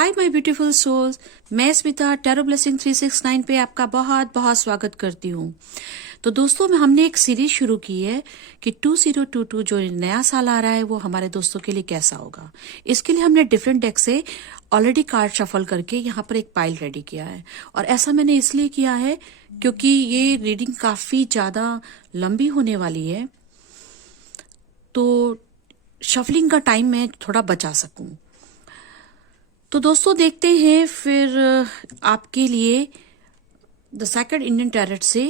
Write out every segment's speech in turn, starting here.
Hi my beautiful souls, मैं Smita tarot blessing 369 पे आपका बहुत बहुत स्वागत करती हूँ। तो दोस्तों हमने एक सीरीज शुरू की है कि 2022 जो नया साल आ रहा है वो हमारे दोस्तों के लिए कैसा होगा। इसके लिए हमने डिफरेंट डेक से ऑलरेडी कार्ड शफल करके यहाँ पर एक पाइल रेडी किया है। और ऐसा मैंने इसलिए किया है क्योंकि ये रीडिंग काफी ज्यादा लंबी होने वाली है, तो शफलिंग का टाइम मैं थोड़ा बचा सकूं। तो दोस्तों देखते हैं फिर आपके लिए द सेकंड इंडियन टैरेट से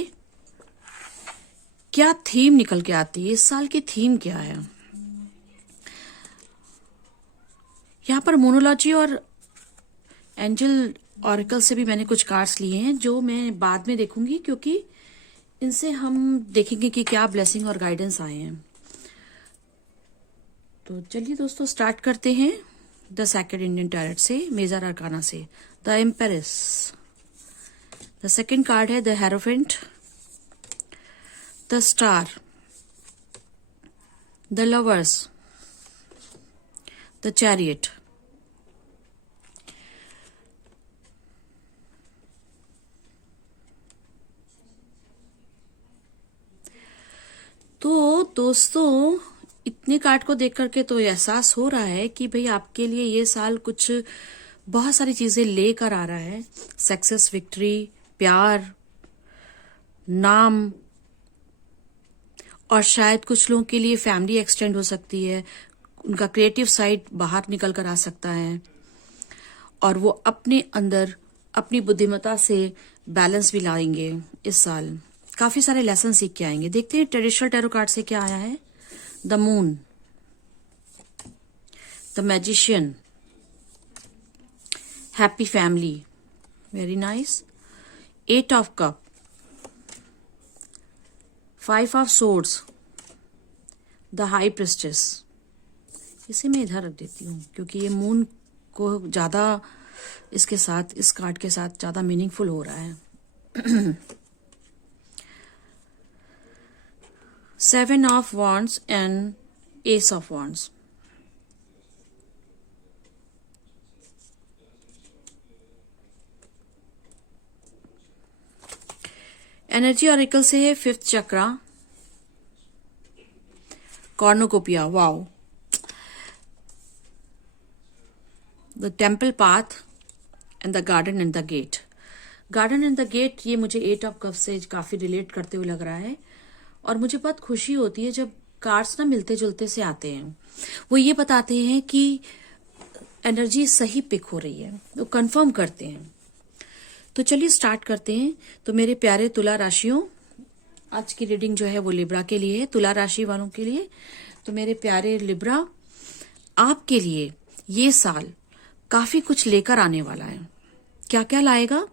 क्या थीम निकल के आती है। इस साल की थीम क्या है। यहाँ पर मोनोलॉजी और एंजल ऑरिकल से भी मैंने कुछ कार्ड्स लिए हैं जो मैं बाद में देखूंगी, क्योंकि इनसे हम देखेंगे कि क्या ब्लेसिंग और गाइडेंस आए हैं। तो चलिए दोस्तों स्टार्ट करते हैं द सेकंड इंडियन टैरेट से, मेजर अरकाना से, द एम्पेरेस। द सेकंड कार्ड है the hierophant, the star, the lovers, the chariot. तो दोस्तों इतने कार्ड को देख करके तो एहसास हो रहा है कि भाई आपके लिए ये साल कुछ बहुत सारी चीजें लेकर आ रहा है। सक्सेस, विक्ट्री, प्यार, नाम, और शायद कुछ लोगों के लिए फैमिली एक्सटेंड हो सकती है। उनका क्रिएटिव साइड बाहर निकल कर आ सकता है और वो अपने अंदर अपनी बुद्धिमत्ता से बैलेंस भी लाएंगे। इस साल काफी सारे लेसन सीख के आएंगे। देखते हैं ट्रेडिशनल टैरो कार्ड से क्या आया है। The moon, the magician, happy family, very nice, 8 of cup, 5 of swords, the high priestess. इसे मैं इधर रख देती हूँ क्योंकि ये मून को ज्यादा इसके साथ, इस कार्ड के साथ ज्यादा मीनिंगफुल हो रहा है। 7 of wands and ace of wands. Energy oracle से है 5th chakra, cornucopia, wow, the temple path and the garden and the gate. Garden and the gate ये मुझे 8 ऑफ कप से काफी रिलेट करते हुए लग रहा है। और मुझे बहुत खुशी होती है जब कार्ड्स ना मिलते जुलते से आते हैं। वो ये बताते हैं कि एनर्जी सही पिक हो रही है, वो कंफर्म करते हैं। तो चलिए स्टार्ट करते हैं। तो मेरे प्यारे तुला राशियों, आज की रीडिंग जो है वो लिब्रा के लिए है, तुला राशि वालों के लिए। तो मेरे प्यारे लिब्रा, आपके लिए ये साल काफी कुछ लेकर आने वाला है। क्या क्या लाएगा?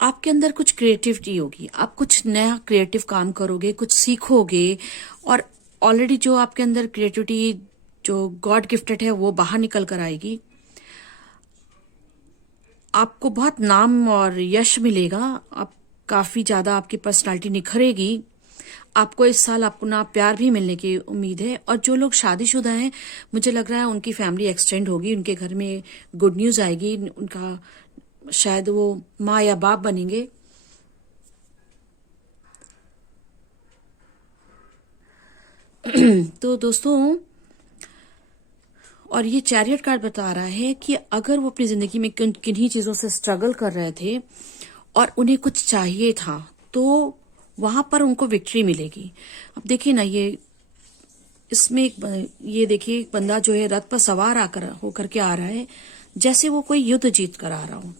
आपके अंदर कुछ क्रिएटिविटी होगी, आप कुछ नया क्रिएटिव काम करोगे, कुछ सीखोगे, और ऑलरेडी जो आपके अंदर क्रिएटिविटी जो गॉड गिफ्टेड है वो बाहर निकल कर आएगी। आपको बहुत नाम और यश मिलेगा, आप काफी ज्यादा आपकी पर्सनालिटी निखरेगी। आपको इस साल अपना प्यार भी मिलने की उम्मीद है। और जो लोग शादीशुदा हैं, मुझे लग रहा है उनकी फैमिली एक्सटेंड होगी, उनके घर में गुड न्यूज आएगी, उनका शायद वो माँ या बाप बनेंगे। तो दोस्तों, और ये चैरियट कार्ड बता रहा है कि अगर वो अपनी जिंदगी में किन्हीं चीजों से स्ट्रगल कर रहे थे और उन्हें कुछ चाहिए था, तो वहां पर उनको विक्ट्री मिलेगी। अब देखिए ना, ये इसमें ये देखिए एक बंदा जो है रथ पर सवार आकर होकर के आ रहा है, जैसे वो कोई युद्ध जीत कर आ रहा हो,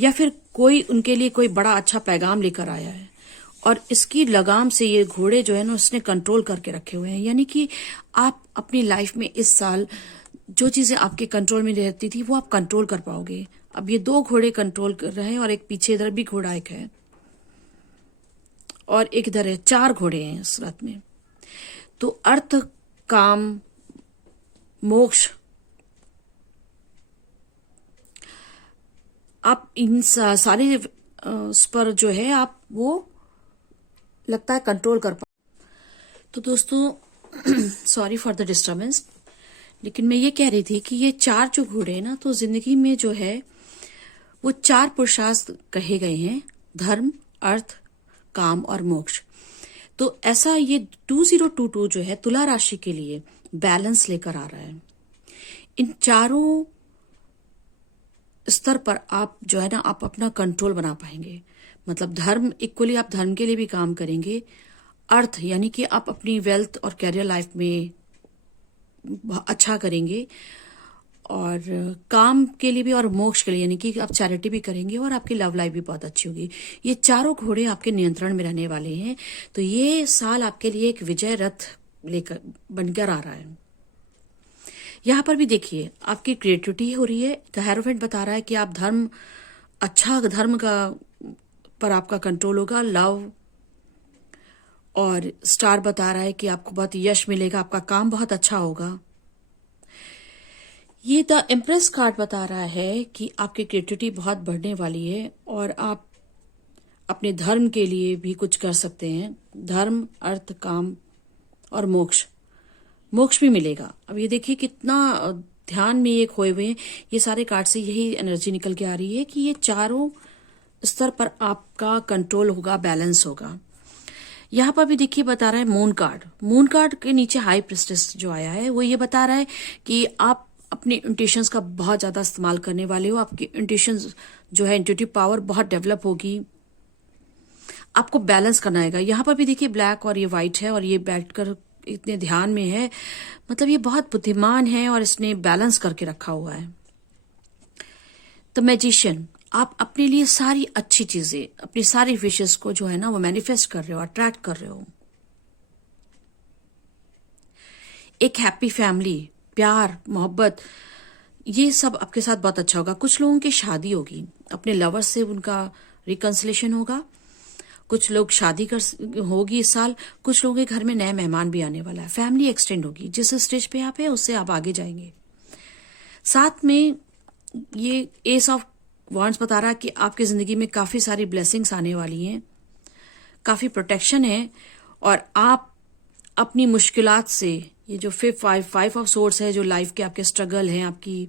या फिर कोई उनके लिए कोई बड़ा अच्छा पैगाम लेकर आया है। और इसकी लगाम से ये घोड़े जो है ना उसने कंट्रोल करके रखे हुए हैं। यानी कि आप अपनी लाइफ में इस साल जो चीजें आपके कंट्रोल में रहती थी वो आप कंट्रोल कर पाओगे। अब ये 2 घोड़े कंट्रोल कर रहे हैं और एक पीछे इधर भी घोड़ा एक है और एक इधर है। 4 घोड़े हैं इस रथ में। तो अर्थ, काम, मोक्ष, आप इन सारे पर जो है आप वो लगता है कंट्रोल कर पा। तो दोस्तों सॉरी फॉर द डिस्टर्बेंस। लेकिन मैं ये कह रही थी कि ये 4 जो घोड़े हैं ना, तो जिंदगी में जो है वो 4 पुरुषार्थ कहे गए हैं, धर्म, अर्थ, काम और मोक्ष। तो ऐसा ये 2022 जो है तुला राशि के लिए बैलेंस लेकर आ रहा है। इन चारों स्तर पर आप जो है ना, आप अपना कंट्रोल बना पाएंगे। मतलब धर्म, इक्वली आप धर्म के लिए भी काम करेंगे। अर्थ यानी कि आप अपनी वेल्थ और कैरियर लाइफ में अच्छा करेंगे, और काम के लिए भी, और मोक्ष के लिए यानी कि आप चैरिटी भी करेंगे, और आपकी लव लाइफ भी बहुत अच्छी होगी। ये चारों घोड़े आपके नियंत्रण में रहने वाले हैं। तो ये साल आपके लिए एक विजय रथ लेकर बनकर आ रहा है। यहां पर भी देखिए आपकी क्रिएटिविटी हो रही है। द हेरोफेंट बता रहा है कि आप अच्छा धर्म का पर आपका कंट्रोल होगा। लव और स्टार बता रहा है कि आपको बहुत यश मिलेगा, आपका काम बहुत अच्छा होगा। ये द एम्प्रेस कार्ड बता रहा है कि आपकी क्रिएटिविटी बहुत बढ़ने वाली है, और आप अपने धर्म के लिए भी कुछ कर सकते हैं। धर्म, अर्थ, काम और मोक्ष भी मिलेगा। अब ये देखिए कितना ध्यान में ये खोए हुए हैं। ये सारे कार्ड से यही एनर्जी निकल के आ रही है कि ये चारों स्तर पर आपका कंट्रोल होगा, बैलेंस होगा। यहां पर भी देखिए बता रहा है मून कार्ड के नीचे हाई प्रिस्टेस जो आया है वो ये बता रहा है कि आप अपनी इंट्यूशंस का बहुत ज्यादा इस्तेमाल करने वाले हो। आपकी इंट्यूशंस जो है, इंट्यूटिव पावर बहुत डेवलप होगी। आपको बैलेंस करना आएगा। यहां पर भी देखिए ब्लैक और ये व्हाइट है, और ये बैठकर इतने ध्यान में है, मतलब ये बहुत बुद्धिमान है और इसने बैलेंस करके रखा हुआ है। द मैजिशियन, आप अपने लिए सारी अच्छी चीजें, अपनी सारी विशेस को जो है ना वो मैनिफेस्ट कर रहे हो, अट्रैक्ट कर रहे हो। एक हैप्पी फैमिली, प्यार, मोहब्बत, ये सब आपके साथ बहुत अच्छा होगा। कुछ लोगों की शादी होगी, अपने लवर से उनका रिकंसिलेशन होगा। कुछ लोग शादी होगी इस साल। कुछ लोगों के घर में नए मेहमान भी आने वाला है। फैमिली एक्सटेंड होगी। जिस स्टेज पे आप है उससे आप आगे जाएंगे। साथ में ये एस ऑफ वॉन्ड्स बता रहा है कि आपकी जिंदगी में काफी सारी ब्लेसिंग्स आने वाली हैं, काफी प्रोटेक्शन है, और आप अपनी मुश्किलात से, ये जो फाइव ऑफ सोर्स है, जो लाइफ के आपके स्ट्रगल हैं, आपकी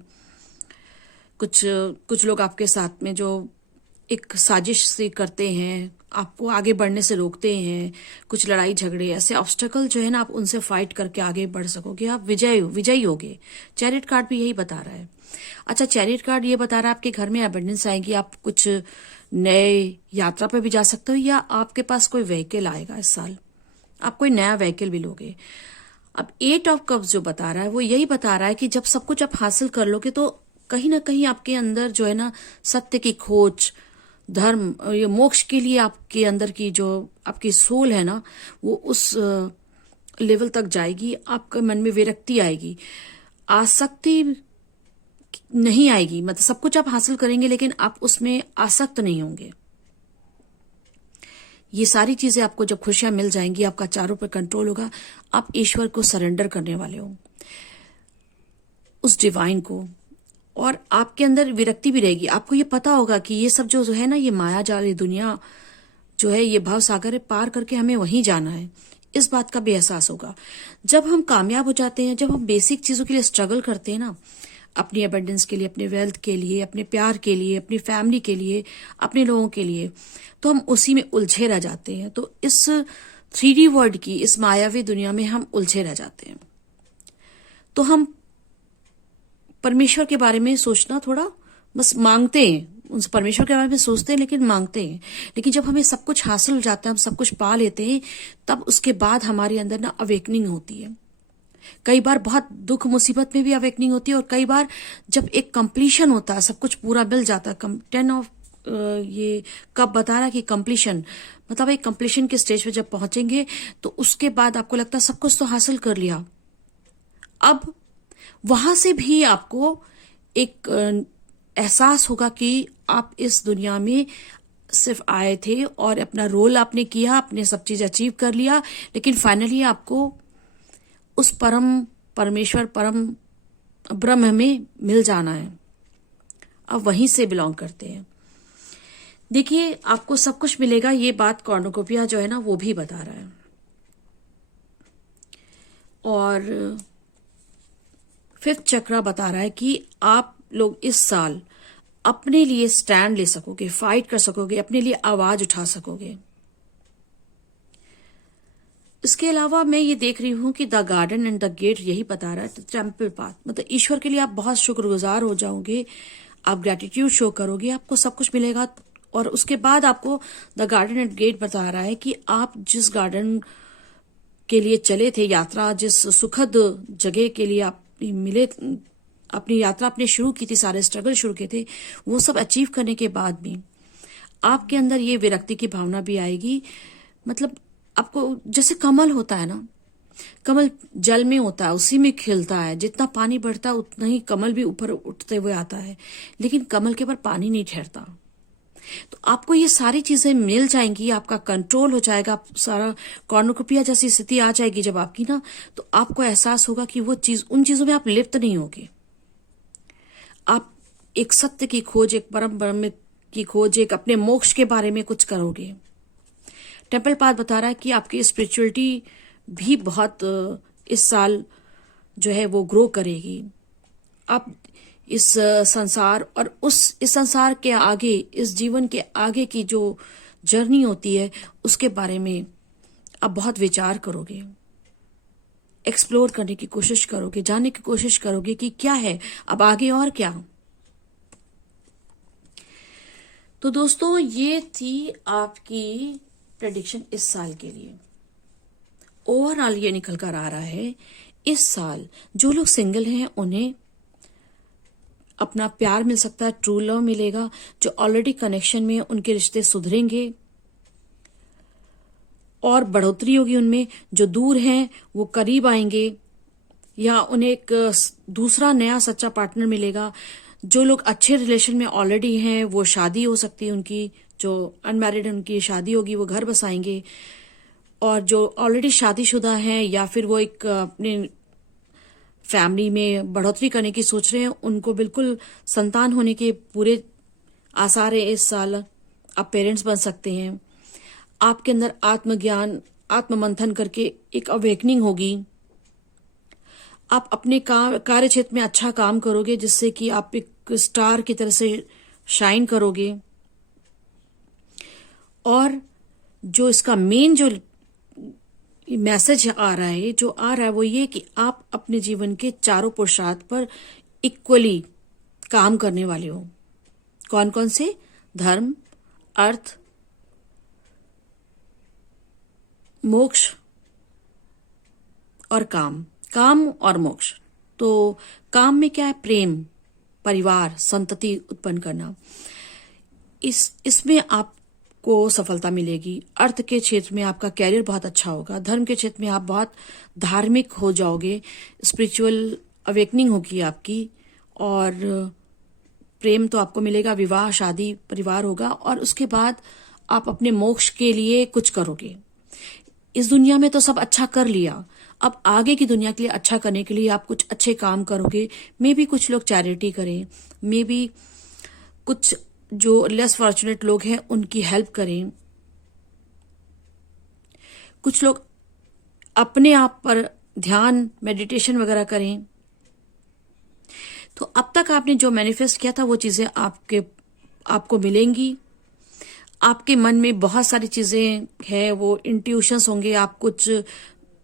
कुछ लोग आपके साथ में जो एक साजिश से करते हैं, आपको आगे बढ़ने से रोकते हैं, कुछ लड़ाई झगड़े, ऐसे ऑब्स्टेकल जो है ना, आप उनसे फाइट करके आगे बढ़ सकोगे, आप विजयी होगे। चैरियट कार्ड भी यही बता रहा है। अच्छा, चैरियट कार्ड ये बता रहा है आपके घर में अबंडेंस आएगी, आप कुछ नए यात्रा पे भी जा सकते हो, या आपके पास कोई व्हीकल आएगा इस साल, आप कोई नया व्हीकल भी लोगे। अब 8 ऑफ कप्स जो बता रहा है वो यही बता रहा है कि जब सब कुछ आप हासिल कर लोगे तो कहीं ना कहीं आपके अंदर जो है ना सत्य की खोज, धर्म, ये मोक्ष के लिए आपके अंदर की जो आपकी सोल है ना वो उस लेवल तक जाएगी। आपके मन में विरक्ति आएगी, आसक्ति नहीं आएगी। मतलब सब कुछ आप हासिल करेंगे लेकिन आप उसमें आसक्त नहीं होंगे। ये सारी चीजें आपको जब खुशियां मिल जाएंगी, आपका चारों पर कंट्रोल होगा, आप ईश्वर को सरेंडर करने वाले हो, उस डिवाइन को, और आपके अंदर विरक्ति भी रहेगी। आपको ये पता होगा कि ये सब जो है ना, ये माया जाल, ये दुनिया जो है, ये भाव सागर है, पार करके हमें वहीं जाना है। इस बात का भी एहसास होगा। जब हम कामयाब हो जाते हैं, जब हम बेसिक चीजों के लिए स्ट्रगल करते हैं ना, अपनी अबंडेंस के लिए, अपने वेल्थ के लिए, अपने प्यार के लिए, अपनी फैमिली के लिए, अपने लोगों के लिए, तो हम उसी में उलझे रह जाते हैं। तो इस 3D वर्ल्ड की, इस मायावी दुनिया में हम उलझे रह जाते हैं। तो हम परमेश्वर के बारे में सोचना थोड़ा बस मांगते हैं, उन परमेश्वर के बारे में सोचते हैं लेकिन मांगते हैं। लेकिन जब हमें सब कुछ हासिल हो जाता है, हम सब कुछ पा लेते हैं, तब उसके बाद हमारे अंदर ना अवेकनिंग होती है। कई बार बहुत दुख मुसीबत में भी अवेकनिंग होती है, और कई बार जब एक कंप्लीशन होता है, सब कुछ पूरा मिल जाता है। 10 ऑफ ये कब बता रहा है कि कंप्लीशन, मतलब एक कंप्लीशन के स्टेज पे जब पहुंचेंगे तो उसके बाद आपको लगता है सब कुछ तो हासिल कर लिया। अब वहां से भी आपको एक एहसास होगा कि आप इस दुनिया में सिर्फ आए थे और अपना रोल आपने किया, आपने सब चीज अचीव कर लिया, लेकिन फाइनली आपको उस परमेश्वर, परम ब्रह्म में मिल जाना है। आप वहीं से बिलोंग करते हैं। देखिए आपको सब कुछ मिलेगा, ये बात कॉर्नुकोपिया जो है ना वो भी बता रहा है। और फिफ्थ चक्रा बता रहा है कि आप लोग इस साल अपने लिए स्टैंड ले सकोगे, फाइट कर सकोगे, अपने लिए आवाज उठा सकोगे। इसके अलावा मैं ये देख रही हूं कि the garden and the gate यही बता रहा है, टेम्पल पाथ, मतलब ईश्वर के लिए आप बहुत शुक्रगुजार हो जाओगे, आप ग्रेटिट्यूड शो करोगे, आपको सब कुछ मिलेगा। और उसके बाद आपको द गार्डन एंड गेट बता रहा है कि आप जिस गार्डन के लिए चले थे यात्रा, जिस सुखद जगह के लिए आप मिले, अपनी यात्रा आपने शुरू की थी, सारे स्ट्रगल शुरू किए थे, वो सब अचीव करने के बाद भी आपके अंदर ये विरक्ति की भावना भी आएगी। मतलब आपको जैसे कमल होता है ना, कमल जल में होता है, उसी में खिलता है, जितना पानी बढ़ता है उतना ही कमल भी ऊपर उठते हुए आता है, लेकिन कमल के ऊपर पानी नहीं ठहरता। तो आपको ये सारी चीजें मिल जाएंगी, आपका कंट्रोल हो जाएगा, आप सारा कॉर्नुकोपिया जैसी स्थिति आ जाएगी जब आपकी ना, तो आपको एहसास होगा कि वो चीज, उन चीजों में आप लिप्त नहीं होगे। आप एक सत्य की खोज, एक परम ब्रह्म की खोज, एक अपने मोक्ष के बारे में कुछ करोगे। टेम्पल पाथ बता रहा है कि आपकी स्पिरिचुअलिटी भी बहुत इस साल जो है वो ग्रो करेगी। आप इस संसार और इस संसार के आगे, इस जीवन के आगे की जो जर्नी होती है उसके बारे में आप बहुत विचार करोगे, एक्सप्लोर करने की कोशिश करोगे, जानने की कोशिश करोगे कि क्या है अब आगे और क्या। तो दोस्तों ये थी आपकी प्रेडिक्शन इस साल के लिए। ओवरऑल ये निकल कर आ रहा है, इस साल जो लोग सिंगल हैं उन्हें अपना प्यार मिल सकता है, ट्रू लव मिलेगा। जो ऑलरेडी कनेक्शन में उनके रिश्ते सुधरेंगे और बढ़ोतरी होगी उनमें। जो दूर हैं वो करीब आएंगे या उन्हें एक दूसरा नया सच्चा पार्टनर मिलेगा। जो लोग अच्छे रिलेशन में ऑलरेडी हैं वो शादी हो सकती है उनकी, जो अनमैरिड है उनकी शादी होगी, वो घर बसाएंगे। और जो ऑलरेडी शादीशुदा हैं या फिर वो एक अपने फैमिली में बढ़ोतरी करने की सोच रहे हैं, उनको बिल्कुल संतान होने के पूरे आसार है। इस साल आप पेरेंट्स बन सकते हैं। आपके अंदर आत्मज्ञान, आत्ममंथन करके एक अवेकनिंग होगी। आप अपने कार्य क्षेत्र में अच्छा काम करोगे जिससे कि आप एक स्टार की तरह से शाइन करोगे। और जो इसका मेन जो मैसेज आ रहा है, जो आ रहा है वो ये कि आप अपने जीवन के चारों पुरुषार्थ पर इक्वली काम करने वाले हो। कौन कौन से? धर्म, अर्थ, मोक्ष और काम। काम और मोक्ष। तो काम में क्या है? प्रेम, परिवार, संतति उत्पन्न करना। इसमें आपको सफलता मिलेगी। अर्थ के क्षेत्र में आपका कैरियर बहुत अच्छा होगा। धर्म के क्षेत्र में आप बहुत धार्मिक हो जाओगे, स्पिरिचुअल अवेकनिंग होगी आपकी। और प्रेम तो आपको मिलेगा, विवाह, शादी, परिवार होगा। और उसके बाद आप अपने मोक्ष के लिए कुछ करोगे। इस दुनिया में तो सब अच्छा कर लिया, अब आगे की दुनिया के लिए अच्छा करने के लिए आप कुछ अच्छे काम करोगे। मे बी कुछ लोग चैरिटी करें, मे बी कुछ जो लेस फॉर्चुनेट लोग हैं उनकी हेल्प करें। कुछ लोग अपने आप पर ध्यान, मेडिटेशन वगैरह करें। तो अब तक आपने जो मैनिफेस्ट किया था वो चीजें आपको मिलेंगी। आपके मन में बहुत सारी चीजें हैं, वो इंट्यूशंस होंगे। आप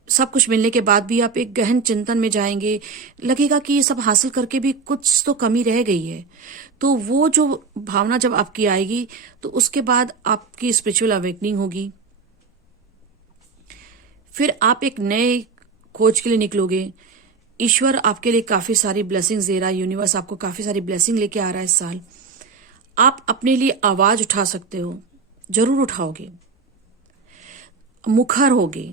सब कुछ मिलने के बाद भी आप एक गहन चिंतन में जाएंगे। लगेगा कि ये सब हासिल करके भी कुछ तो कमी रह गई है। तो वो जो भावना जब आपकी आएगी तो उसके बाद आपकी स्पिरिचुअल अवेकनिंग होगी। फिर आप एक नए खोज के लिए निकलोगे। ईश्वर आपके लिए काफी सारी ब्लेसिंग्स दे रहा है। यूनिवर्स आपको काफी सारी ब्लेसिंग लेके आ रहा है इस साल। आप अपने लिए आवाज उठा सकते हो, जरूर उठाओगे, मुखर होगे,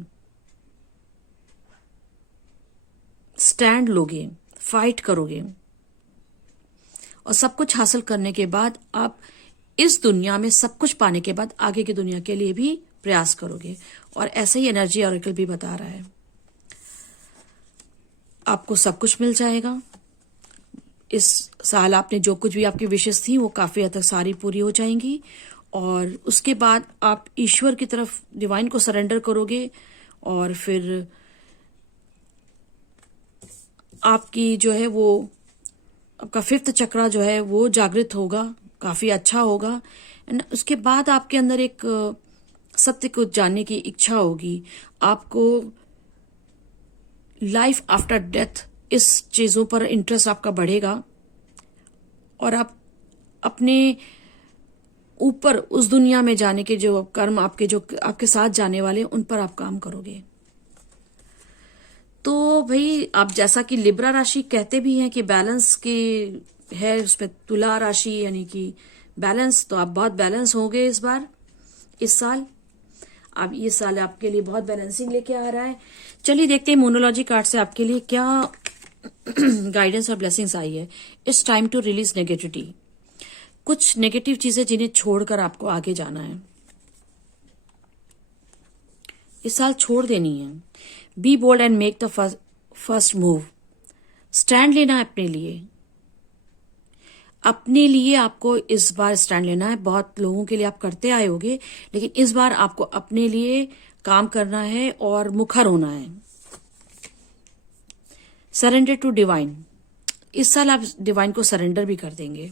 स्टैंड लोगे, फाइट करोगे। और सब कुछ हासिल करने के बाद आप इस दुनिया में सब कुछ पाने के बाद आगे की दुनिया के लिए भी प्रयास करोगे। और ऐसे ही एनर्जी ऑरेकल भी बता रहा है, आपको सब कुछ मिल जाएगा। इस साल आपने जो कुछ भी आपकी विशेष थी वो काफी हद तक सारी पूरी हो जाएंगी। और उसके बाद आप ईश्वर की तरफ, डिवाइन को सरेंडर करोगे। और फिर आपकी जो है वो आपका फिफ्थ चक्रा जो है वो जागृत होगा, काफी अच्छा होगा। एंड उसके बाद आपके अंदर एक सत्य को जानने की इच्छा होगी। आपको लाइफ आफ्टर डेथ इस चीजों पर इंटरेस्ट आपका बढ़ेगा और आप अपने ऊपर उस दुनिया में जाने के जो कर्म आपके जो आपके साथ जाने वाले उन पर आप काम करोगे। तो भाई आप जैसा कि लिब्रा राशि कहते भी हैं कि बैलेंस की है, उसमें तुला राशि यानी कि बैलेंस, तो आप बहुत बैलेंस होंगे इस बार, इस साल। अब ये साल आपके लिए बहुत बैलेंसिंग लेके आ रहा है। चलिए देखते हैं मोनोलॉजी कार्ड से आपके लिए क्या गाइडेंस और ब्लेसिंग्स आई है। It's time to release negativity. कुछ नेगेटिव चीजें जिन्हें छोड़कर आपको आगे जाना है, इस साल छोड़ देनी है। Be bold and make the first move. Stand लेना है अपने लिए। अपने लिए आपको इस बार स्टैंड लेना है। बहुत लोगों के लिए आप करते आए होगे, लेकिन इस बार आपको अपने लिए काम करना है और मुखर होना है। Surrender to divine. इस साल आप डिवाइन को सरेंडर भी कर देंगे।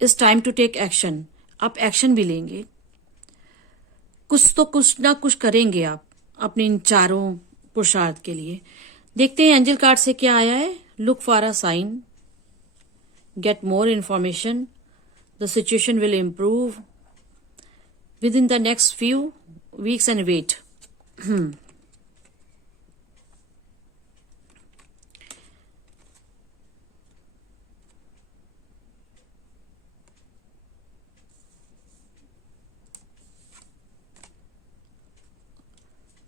It's time to take action. आप एक्शन भी लेंगे, कुछ तो कुछ ना कुछ करेंगे आप अपने इन चारों पुरुषार्थ के लिए। देखते हैं एंजल कार्ड से क्या आया है। Look for a sign, get more information, the situation will improve with in the next few weeks and wait.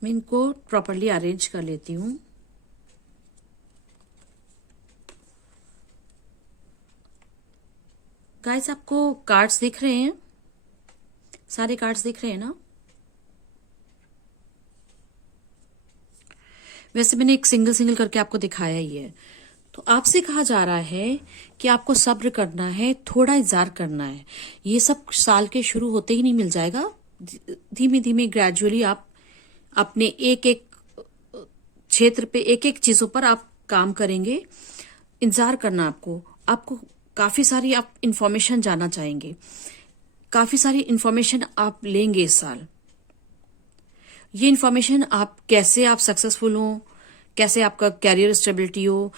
मैं इनको प्रॉपरली अरेंज कर लेती हूँ। गाइस आपको कार्ड्स दिख रहे हैं? सारे कार्ड्स दिख रहे हैं ना? वैसे मैंने एक सिंगल सिंगल करके आपको दिखाया ही है। तो आपसे कहा जा रहा है कि आपको सब्र करना है, थोड़ा इंतजार करना है। ये सब साल के शुरू होते ही नहीं मिल जाएगा। धीमे धीमे ग्रेजुअली आप अपने एक एक क्षेत्र पे एक एक चीजों पर आप काम करेंगे। इंतजार करना आपको काफी सारी आप इंफॉर्मेशन जानना चाहेंगे, काफी सारी इंफॉर्मेशन आप लेंगे इस साल। ये इंफॉर्मेशन आप कैसे आप सक्सेसफुल हो, कैसे आपका कैरियर स्टेबिलिटी हो,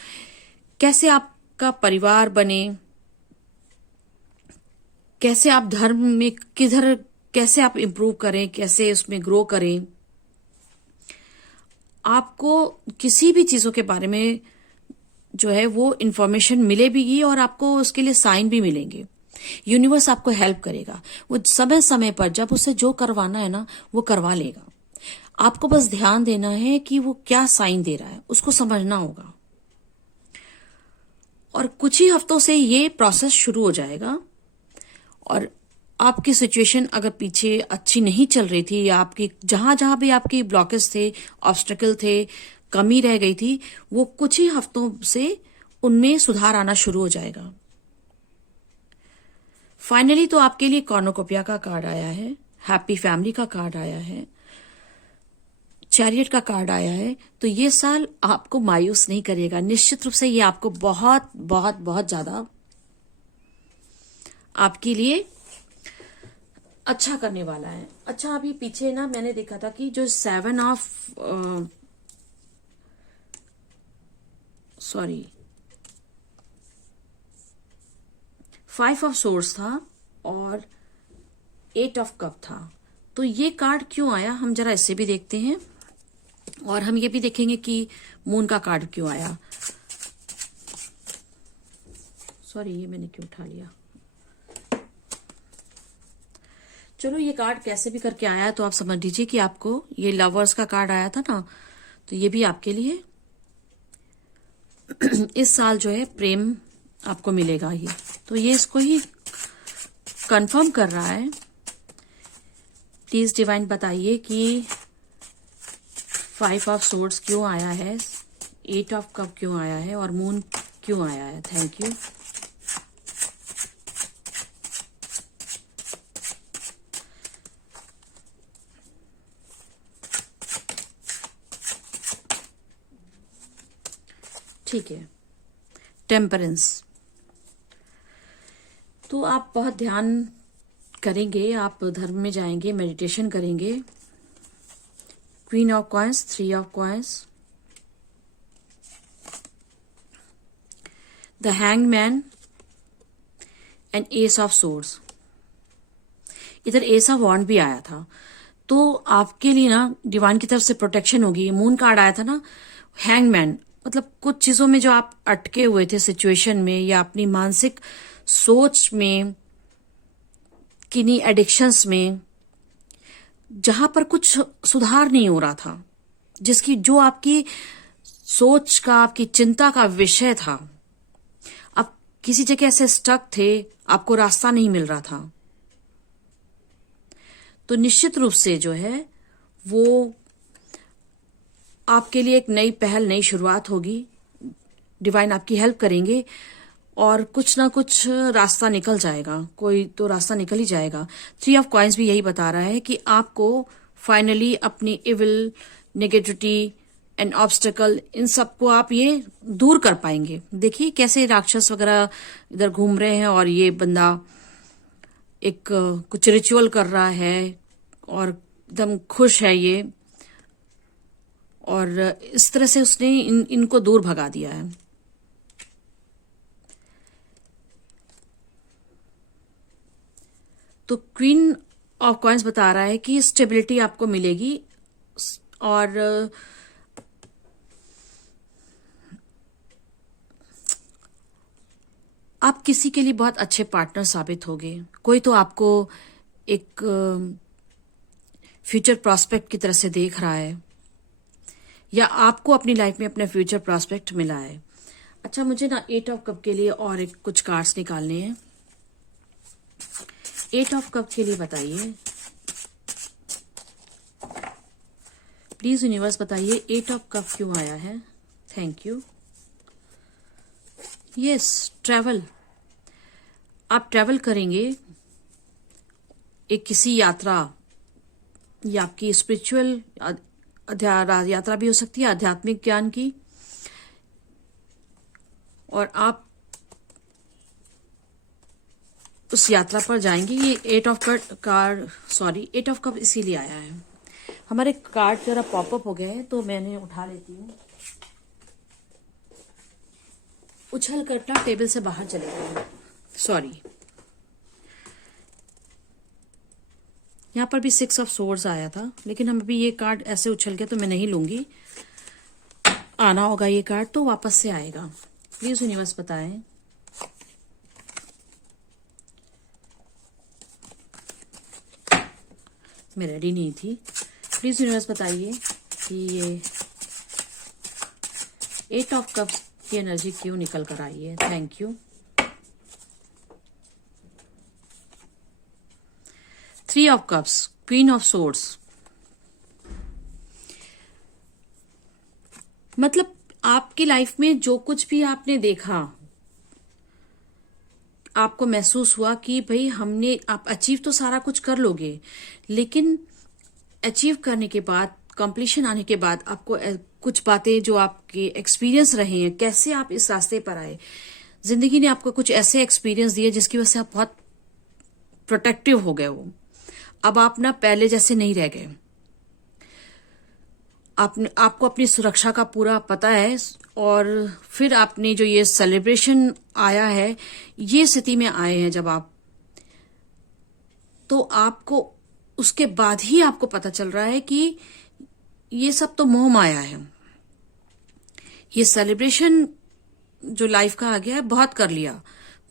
कैसे आपका परिवार बने, कैसे आप धर्म में किधर कैसे आप इंप्रूव करें, कैसे उसमें ग्रो करें। आपको किसी भी चीजों के बारे में जो है वो इंफॉर्मेशन मिलेगी और आपको उसके लिए साइन भी मिलेंगे। यूनिवर्स आपको हेल्प करेगा। वो समय समय पर जब उसे जो करवाना है ना वो करवा लेगा। आपको बस ध्यान देना है कि वो क्या साइन दे रहा है, उसको समझना होगा। और कुछ ही हफ्तों से ये प्रोसेस शुरू हो जाएगा। और आपकी सिचुएशन अगर पीछे अच्छी नहीं चल रही थी या आपकी जहां जहां भी आपकी ब्लॉकेज थे, ऑब्स्टेकल थे, कमी रह गई थी, वो कुछ ही हफ्तों से उनमें सुधार आना शुरू हो जाएगा। फाइनली तो आपके लिए कॉर्नोकोपिया का कार्ड आया है, हैप्पी फैमिली का कार्ड आया है, चैरियट का कार्ड आया है। तो ये साल आपको मायूस नहीं करेगा। निश्चित रूप से ये आपको बहुत बहुत बहुत ज्यादा आपके लिए अच्छा करने वाला है। अच्छा, अभी पीछे ना मैंने देखा था कि जो 5 ऑफ सोर्स था और 8 ऑफ कप था। तो ये कार्ड क्यों आया, हम जरा इससे भी देखते हैं। और हम ये भी देखेंगे कि मून का कार्ड क्यों आया। ये मैंने क्यों उठा लिया। चलो, ये कार्ड कैसे भी करके आया तो आप समझ लीजिए कि आपको ये लवर्स का कार्ड आया था ना, तो ये भी आपके लिए इस साल जो है प्रेम आपको मिलेगा। तो ये इसको ही कंफर्म कर रहा है। प्लीज डिवाइन बताइए कि 5 ऑफ सोर्ड्स क्यों आया है, 8 ऑफ कप क्यों आया है और मून क्यों आया है। Thank you. ठीक है। टेम्परेंस, तो आप बहुत ध्यान करेंगे, आप धर्म में जाएंगे, मेडिटेशन करेंगे। Queen of coins, 3 of coins, the hangman and ace of swords. इधर एस ऑफ वॉन्ड भी आया था, तो आपके लिए ना डिवाइन की तरफ से प्रोटेक्शन होगी। मून कार्ड आया था ना, हैंगमैन, मतलब कुछ चीजों में जो आप अटके हुए थे सिचुएशन में, या अपनी मानसिक सोच में, किन्हीं एडिक्शंस में, जहां पर कुछ सुधार नहीं हो रहा था, जिसकी जो आपकी सोच का, आपकी चिंता का विषय था, आप किसी जगह ऐसे स्टक थे, आपको रास्ता नहीं मिल रहा था, तो निश्चित रूप से जो है वो आपके लिए एक नई पहल, नई शुरुआत होगी। डिवाइन आपकी हेल्प करेंगे और कुछ ना कुछ रास्ता निकल जाएगा, कोई तो रास्ता निकल ही जाएगा। 3 ऑफ कॉइंस भी यही बता रहा है कि आपको फाइनली अपनी इविल, नेगेटिविटी एंड ऑब्स्टेकल, इन सबको आप ये दूर कर पाएंगे। देखिए कैसे राक्षस वगैरह इधर घूम रहे हैं और ये बंदा एक कुछ रिचुअल कर रहा है और एकदम खुश है ये, और इस तरह से उसने इनको दूर भगा दिया है। तो क्वीन ऑफ कॉइंस बता रहा है कि स्टेबिलिटी आपको मिलेगी और आप किसी के लिए बहुत अच्छे पार्टनर साबित होगे। कोई तो आपको एक फ्यूचर प्रॉस्पेक्ट की तरह से देख रहा है, या आपको अपनी लाइफ में अपना फ्यूचर प्रॉस्पेक्ट मिला है। अच्छा, मुझे ना 8 ऑफ कप के लिए और एक कुछ कार्ड्स निकालने हैं। 8 ऑफ कप के लिए बताइए प्लीज, यूनिवर्स बताइए 8 ऑफ कप क्यों आया है। Thank you. Yes, travel. आप ट्रैवल करेंगे, एक किसी यात्रा, या आपकी स्पिरिचुअल यात्रा भी हो सकती है, आध्यात्मिक ज्ञान की, और आप उस यात्रा पर जाएंगे। ये 8 ऑफ कप इसीलिए आया है। हमारे कार्ड जरा पॉपअप हो गए हैं तो मैंने उठा लेती हूँ। उछल करना टेबल से बाहर चले गए, सॉरी। यहाँ पर भी 6 ऑफ सोर्ड्स आया था, लेकिन हम अभी ये कार्ड ऐसे उछल के तो मैं नहीं लूंगी। आना होगा ये कार्ड तो वापस से आएगा। प्लीज यूनिवर्स बताएं। मैं रेडी नहीं थी। प्लीज यूनिवर्स बताइए कि ये 8 ऑफ कप्स की एनर्जी क्यों निकल कर आई है। Thank you. 3 of cups, queen of swords, मतलब आपकी लाइफ में जो कुछ भी आपने देखा, आपको महसूस हुआ कि भाई आप अचीव तो सारा कुछ कर लोगे, लेकिन अचीव करने के बाद, कंप्लीशन आने के बाद, आपको कुछ बातें जो आपके एक्सपीरियंस रहे हैं, कैसे आप इस रास्ते पर आए, जिंदगी ने आपको कुछ ऐसे एक्सपीरियंस दिए जिसकी वजह से आप बहुत प्रोटेक्टिव हो गए हो। अब आप ना पहले जैसे नहीं रह गए। आपको अपनी सुरक्षा का पूरा पता है, और फिर आपने जो ये सेलिब्रेशन आया है, ये स्थिति में आए हैं जब आप, तो आपको उसके बाद ही आपको पता चल रहा है कि ये सब तो मोह माया है। ये सेलिब्रेशन जो लाइफ का आ गया है, बहुत कर लिया,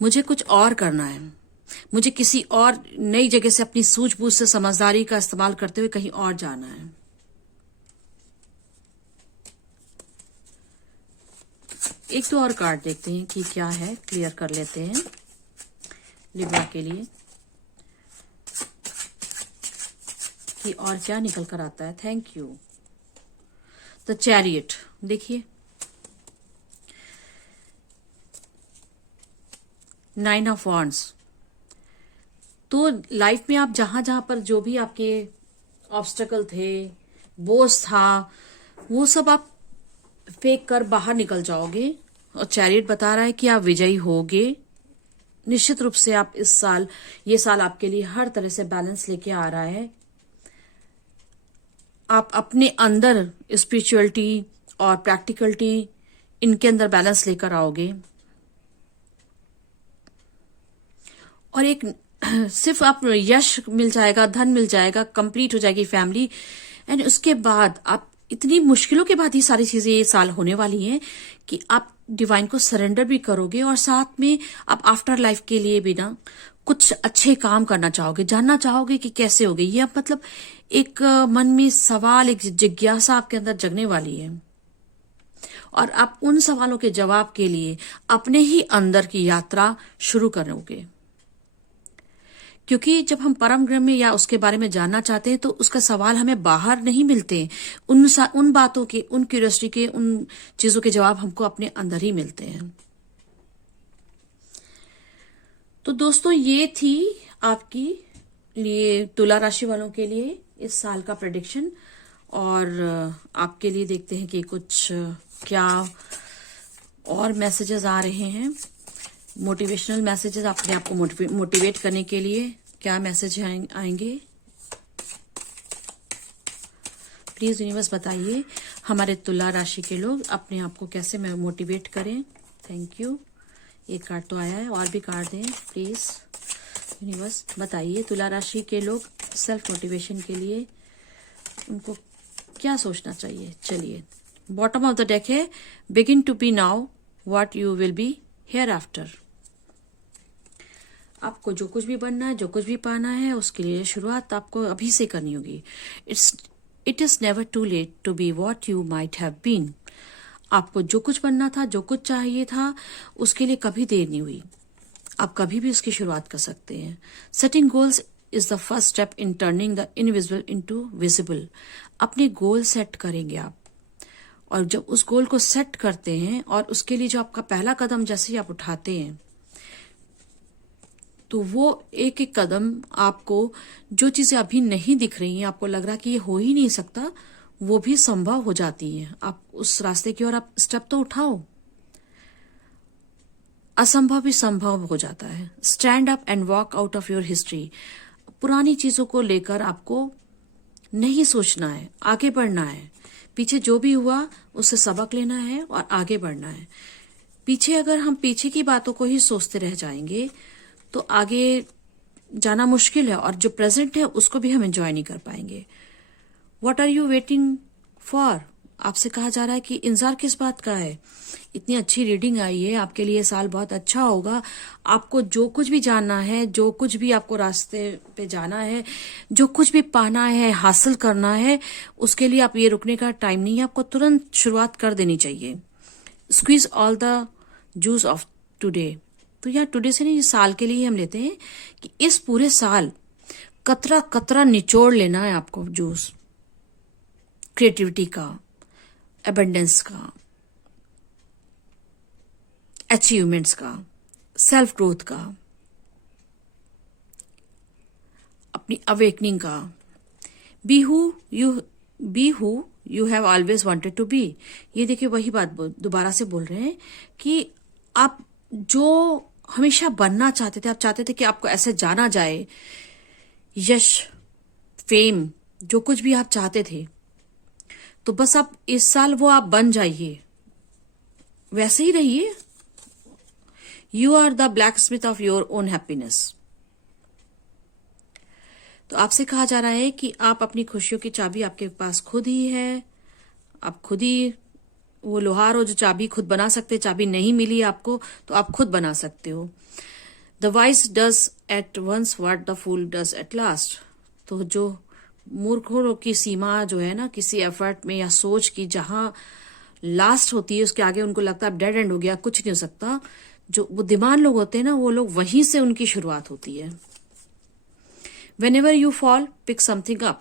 मुझे कुछ और करना है, मुझे किसी और नई जगह से अपनी सूझबूझ से, समझदारी का इस्तेमाल करते हुए कहीं और जाना है। एक दो और कार्ड देखते हैं कि क्या है, क्लियर कर लेते हैं लिब्रा के लिए कि और क्या निकल कर आता है। Thank you. द चैरियट, देखिए 9 ऑफ वॉन्ड्स। तो लाइफ में आप जहां जहां पर जो भी आपके ऑब्स्टेकल थे, बोझ था, वो सब आप फेंक कर बाहर निकल जाओगे और चैरियट बता रहा है कि आप विजयी होगे। निश्चित रूप से आप इस साल, ये साल आपके लिए हर तरह से बैलेंस लेके आ रहा है। आप अपने अंदर स्पिरिचुअलिटी और प्रैक्टिकलिटी, इनके अंदर बैलेंस लेकर आओगे। और एक सिर्फ आप यश मिल जाएगा, धन मिल जाएगा, कंप्लीट हो जाएगी फैमिली, एंड उसके बाद आप इतनी मुश्किलों के बाद ये सारी चीजें ये साल होने वाली हैं कि आप डिवाइन को सरेंडर भी करोगे, और साथ में आप आफ्टर लाइफ के लिए भी ना कुछ अच्छे काम करना चाहोगे, जानना चाहोगे कि कैसे होगे ये। अब मतलब एक मन में सवाल, एक जिज्ञासा आपके अंदर जगने वाली है, और आप उन सवालों के जवाब के लिए अपने ही अंदर की यात्रा शुरू करोगे। क्योंकि जब हम परम ब्रह्म में या उसके बारे में जानना चाहते हैं तो उसका सवाल हमें बाहर नहीं मिलते। उन बातों के, उन क्यूरियोसिटी के, उन चीजों के जवाब हमको अपने अंदर ही मिलते हैं। तो दोस्तों, ये थी आपकी लिए तुला राशि वालों के लिए इस साल का प्रेडिक्शन। और आपके लिए देखते हैं कि कुछ क्या और मैसेजेस आ रहे हैं, मोटिवेशनल मैसेजेस, अपने आप को मोटिवेट करने के लिए क्या मैसेज आएंगे। प्लीज यूनिवर्स बताइए हमारे तुला राशि के लोग अपने आप को कैसे मोटिवेट करें। Thank you. एक कार्ड तो आया है, और भी कार्ड दें प्लीज। यूनिवर्स बताइए तुला राशि के लोग सेल्फ मोटिवेशन के लिए उनको क्या सोचना चाहिए। चलिए, बॉटम ऑफ द डेक है, begin to be now what you will be here after. आपको जो कुछ भी बनना है, जो कुछ भी पाना है, उसके लिए शुरुआत आपको अभी से करनी होगी। It is never too late to be what you might have been. आपको जो कुछ बनना था, जो कुछ चाहिए था, उसके लिए कभी देर नहीं हुई। आप कभी भी उसकी शुरुआत कर सकते हैं। Setting goals is the first step in turning the invisible into visible. अपने गोल सेट करेंगे आप, और जब उस गोल को सेट करते हैं और उसके लिए जो आपका पहला कदम जैसे ही आप उठाते हैं, तो वो एक एक कदम आपको, जो चीजें अभी नहीं दिख रही हैं, आपको लग रहा कि ये हो ही नहीं सकता, वो भी संभव हो जाती हैं। आप उस रास्ते की ओर आप स्टेप तो उठाओ, असंभव भी संभव हो जाता है। Stand up and walk out of your history. पुरानी चीजों को लेकर आपको नहीं सोचना है, आगे बढ़ना है। पीछे जो भी हुआ उससे सबक लेना है और आगे बढ़ना है। पीछे अगर हम पीछे की बातों को ही सोचते रह जाएंगे तो आगे जाना मुश्किल है, और जो प्रेजेंट है उसको भी हम एंजॉय नहीं कर पाएंगे। What are you waiting for? आपसे कहा जा रहा है कि इंतजार किस बात का है। इतनी अच्छी रीडिंग आई है, आपके लिए साल बहुत अच्छा होगा। आपको जो कुछ भी जानना है, जो कुछ भी आपको रास्ते पे जाना है, जो कुछ भी पाना है, हासिल करना है, उसके लिए आप ये रुकने का टाइम नहीं है, आपको तुरंत शुरुआत कर देनी चाहिए। Squeeze all the juice of today. तो यार टुडे से नहीं, इस साल के लिए हम लेते हैं कि इस पूरे साल कतरा कतरा निचोड़ लेना है आपको जूस, क्रिएटिविटी का, एबंडेंस का, अचीवमेंट्स का, सेल्फ ग्रोथ का, अपनी अवेकनिंग का। Be who you have always wanted to be. ये देखिए वही बात दोबारा से बोल रहे हैं कि आप जो हमेशा बनना चाहते थे, आप चाहते थे कि आपको ऐसे जाना जाए, यश, फेम, जो कुछ भी आप चाहते थे, तो बस आप इस साल वो आप बन जाइए, वैसे ही रहिए। You are the black smith of your own happiness. तो आपसे कहा जा रहा है कि आप अपनी खुशियों की चाबी आपके पास खुद ही है। आप खुद ही वो लोहार हो जो चाबी खुद बना सकते। चाबी नहीं मिली आपको तो आप खुद बना सकते हो। The wise does at once what the fool does at last. तो जो मूर्खों की सीमा जो है ना, किसी एफर्ट में या सोच की जहां लास्ट होती है, उसके आगे उनको लगता है डेड एंड हो गया, कुछ नहीं हो सकता। जो बुद्धिमान लोग होते हैं ना, वो लोग वहीं से उनकी शुरुआत होती है। Whenever you fall, pick something up.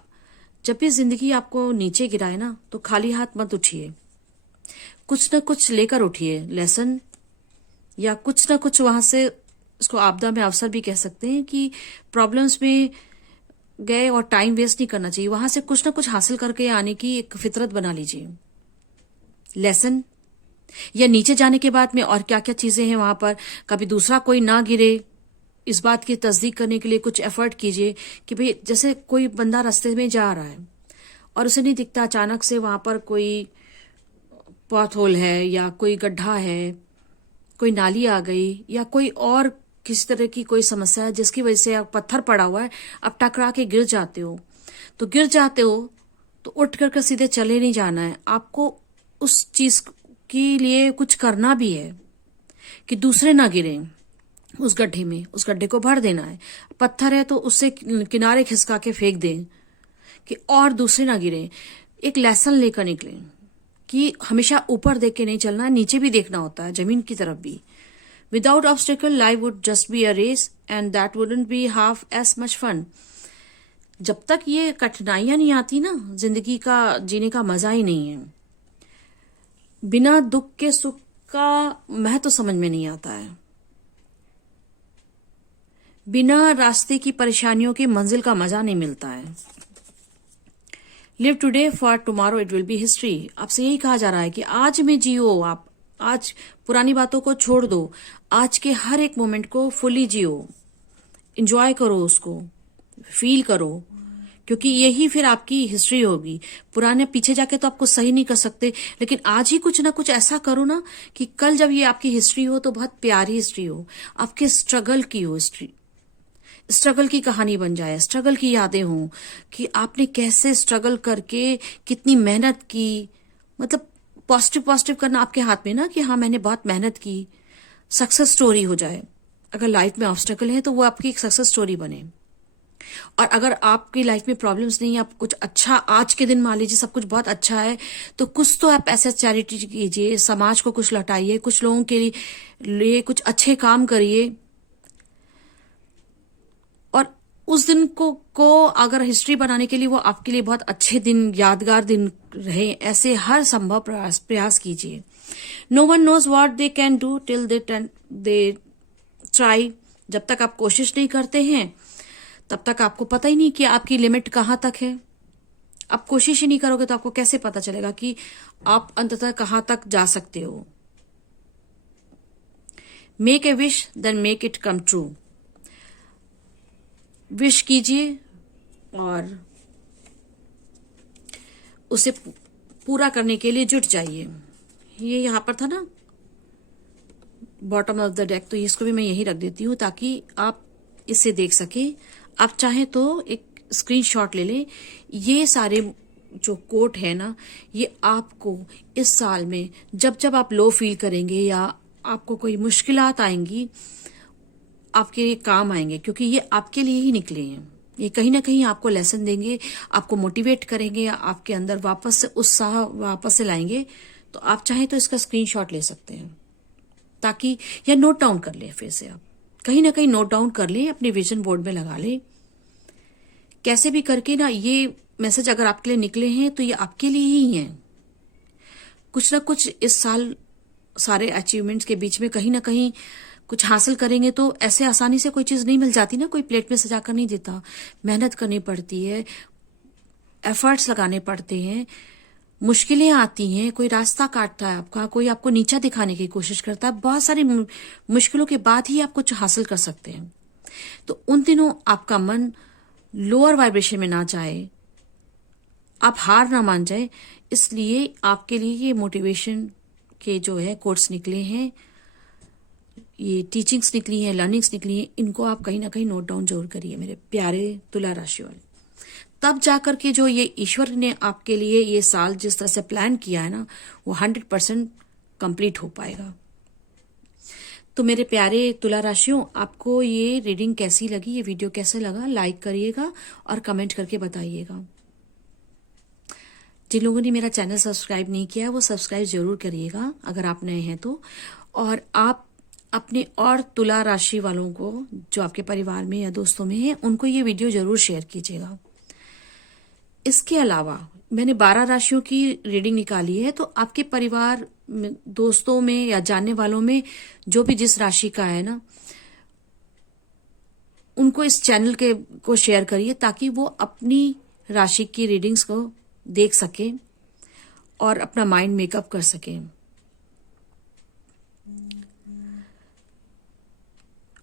जब भी जिंदगी आपको नीचे गिराए ना, तो खाली हाथ मत उठिए, कुछ न कुछ लेकर उठिए, लेसन या कुछ न कुछ वहां से। इसको आपदा में अवसर भी कह सकते हैं कि प्रॉब्लम्स में गए और टाइम वेस्ट नहीं करना चाहिए, वहां से कुछ न कुछ हासिल करके आने की एक फितरत बना लीजिए। लेसन या नीचे जाने के बाद में और क्या क्या चीजें हैं वहां पर, कभी दूसरा कोई ना गिरे, इस बात की तस्दीक करने के लिए कुछ एफर्ट कीजिए कि भाई जैसे कोई बंदा रास्ते में जा रहा है और उसे नहीं दिखता, अचानक से वहां पर कोई पॉथ होल है या कोई गड्ढा है, कोई नाली आ गई या कोई और किसी तरह की कोई समस्या है जिसकी वजह से आप पत्थर पड़ा हुआ है, आप टकरा के गिर जाते हो, तो गिर जाते हो तो उठ कर सीधे चले नहीं जाना है, आपको उस चीज के लिए कुछ करना भी है कि दूसरे ना गिरे उस गड्ढे में, उस गड्ढे को भर देना है। पत्थर है तो उससे किनारे खिसका के फेंक दें कि और दूसरे ना गिरे। एक लेसन लेकर निकले कि हमेशा ऊपर देख के नहीं चलना है, नीचे भी देखना होता है, जमीन की तरफ भी। Without obstacle life would just be a race and that wouldn't be half as much fun. जब तक ये कठिनाइयां नहीं आती ना, जिंदगी का जीने का मजा ही नहीं है। बिना दुख के सुख का महत्व समझ में नहीं आता है। बिना रास्ते की परेशानियों की मंजिल का मजा नहीं मिलता है। Live today for tomorrow it will be history. आपसे यही कहा जा रहा है कि आज में जियो, आप आज पुरानी बातों को छोड़ दो, आज के हर एक मोमेंट को फुली जियो, एंजॉय करो, उसको फील करो, क्योंकि यही फिर आपकी हिस्ट्री होगी। पुराने पीछे जाके तो आप कुछ सही नहीं कर सकते, लेकिन आज ही कुछ ना कुछ ऐसा करो ना कि कल जब ये आपकी हिस्ट्री हो तो बहुत प्यारी हिस्ट्री हो, आपके स्ट्रगल की हो हिस्ट्री, स्ट्रगल की कहानी बन जाए, स्ट्रगल की यादें हों कि आपने कैसे स्ट्रगल करके कितनी मेहनत की। मतलब पॉजिटिव पॉजिटिव करना आपके हाथ में ना, कि हाँ मैंने बहुत मेहनत की, सक्सेस स्टोरी हो जाए। अगर लाइफ में ऑब्स्टेकल है तो वो आपकी एक सक्सेस स्टोरी बने। और अगर आपकी लाइफ में प्रॉब्लम्स नहीं है, आप कुछ अच्छा आज के दिन मान लीजिए सब कुछ बहुत अच्छा है, तो कुछ तो आप ऐसे चैरिटी कीजिए, समाज को कुछ लौटाइए, कुछ लोगों के लिए कुछ अच्छे काम करिए। और उस दिन को अगर हिस्ट्री बनाने के लिए वो आपके लिए बहुत अच्छे दिन, यादगार दिन रहे, ऐसे हर संभव प्रयास कीजिए। No one knows what they can do till they try. जब तक आप कोशिश नहीं करते हैं तब तक आपको पता ही नहीं कि आपकी लिमिट कहाँ तक है। आप कोशिश ही नहीं करोगे तो आपको कैसे पता चलेगा कि आप अंततः कहाँ तक जा सकते हो। Make a wish then make it come true. Wish कीजिए और उसे पूरा करने के लिए जुट जाइए। ये यहां पर था ना बॉटम ऑफ द डेक, तो इसको भी मैं यही रख देती हूँ ताकि आप इसे देख सके। आप चाहे तो एक स्क्रीनशॉट ले लें। ये सारे जो कोट है ना, ये आपको इस साल में जब जब आप लो फील करेंगे या आपको कोई मुश्किलात आएंगी, आपके लिए काम आएंगे, क्योंकि ये आपके लिए ही निकले हैं। ये कहीं ना कहीं आपको लेसन देंगे, आपको मोटिवेट करेंगे, आपके अंदर वापस से उत्साह वापस से लाएंगे। तो आप चाहें तो इसका स्क्रीनशॉट ले सकते हैं ताकि, या नोट डाउन कर लें, फिर से आप कहीं ना कहीं नोट डाउन कर लें, अपने विजन बोर्ड में लगा लें। कैसे भी करके ना ये मैसेज अगर आपके लिए निकले हैं तो ये आपके लिए ही हैं। कुछ ना कुछ इस साल सारे अचीवमेंट्स के बीच में कहीं ना कहीं कुछ हासिल करेंगे, तो ऐसे आसानी से कोई चीज नहीं मिल जाती ना, कोई प्लेट में सजा कर नहीं देता। मेहनत करनी पड़ती है, एफर्ट्स लगाने पड़ते हैं, मुश्किलें आती हैं, कोई रास्ता काटता है आपका, कोई आपको नीचा दिखाने की कोशिश करता है। बहुत सारी मुश्किलों के बाद ही आप कुछ हासिल कर सकते हैं। तो उन दिनों आपका मन लोअर वाइब्रेशन में ना जाए, आप हार ना मान जाए, इसलिए आपके लिए ये मोटिवेशन के जो है कोर्स निकले हैं, ये टीचिंग्स निकली हैं, लर्निंग्स निकली हैं, इनको आप कहीं ना कहीं नोट डाउन जरूर करिए मेरे प्यारे तुला राशि वाले। तब जाकर के जो ये ईश्वर ने आपके लिए ये साल जिस तरह से प्लान किया है ना, वो 100% कंप्लीट हो पाएगा। तो मेरे प्यारे तुला राशियों, आपको ये रीडिंग कैसी लगी, ये वीडियो कैसे लगा, लाइक करिएगा और कमेंट करके बताइएगा। जिन लोगों ने मेरा चैनल सब्सक्राइब नहीं किया वो सब्सक्राइब जरूर करिएगा अगर आप नए हैं तो। और आप अपने और तुला राशि वालों को जो आपके परिवार में या दोस्तों में हैं, उनको ये वीडियो जरूर शेयर कीजिएगा। इसके अलावा मैंने 12 राशियों की रीडिंग निकाली है, तो आपके परिवार में, दोस्तों में या जानने वालों में जो भी जिस राशि का है ना, उनको इस चैनल के को शेयर करिए ताकि वो अपनी राशि की रीडिंग्स को देख सके और अपना माइंड मेकअप कर सके।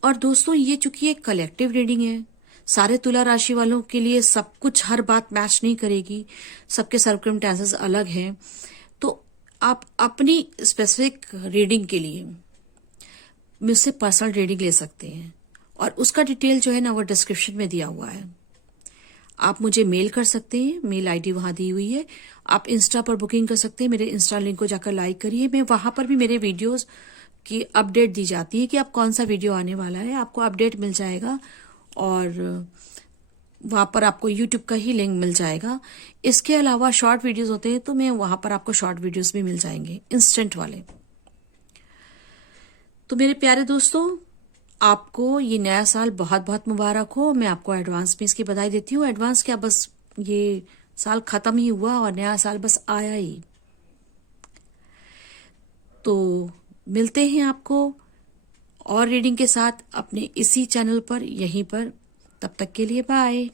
और दोस्तों ये चूंकि एक कलेक्टिव रीडिंग है, सारे तुला राशि वालों के लिए सब कुछ हर बात मैच नहीं करेगी, सबके सर्कमस्टेंसेस अलग हैं, तो आप अपनी स्पेसिफिक रीडिंग के लिए मुझसे पर्सनल रीडिंग ले सकते हैं और उसका डिटेल जो है ना वो डिस्क्रिप्शन में दिया हुआ है। आप मुझे मेल कर सकते हैं, मेल आईडी वहां दी हुई है। आप इंस्टा पर बुकिंग कर सकते हैं, मेरे इंस्टा लिंक को जाकर लाइक करिए। मैं वहां पर भी मेरे वीडियोस की अपडेट दी जाती है कि आप कौन सा वीडियो आने वाला है, आपको अपडेट मिल जाएगा और वहां पर आपको यूट्यूब का ही लिंक मिल जाएगा। इसके अलावा शॉर्ट वीडियोस होते हैं तो मैं वहां पर आपको शॉर्ट वीडियोस भी मिल जाएंगे, इंस्टेंट वाले। तो मेरे प्यारे दोस्तों, आपको ये नया साल बहुत बहुत मुबारक हो। मैं आपको एडवांस में इसकी बधाई देती हूँ। एडवांस क्या, बस ये साल खत्म ही हुआ और नया साल बस आया ही। तो मिलते हैं आपको और रीडिंग के साथ अपने इसी चैनल पर, यहीं पर। तब तक के लिए बाय।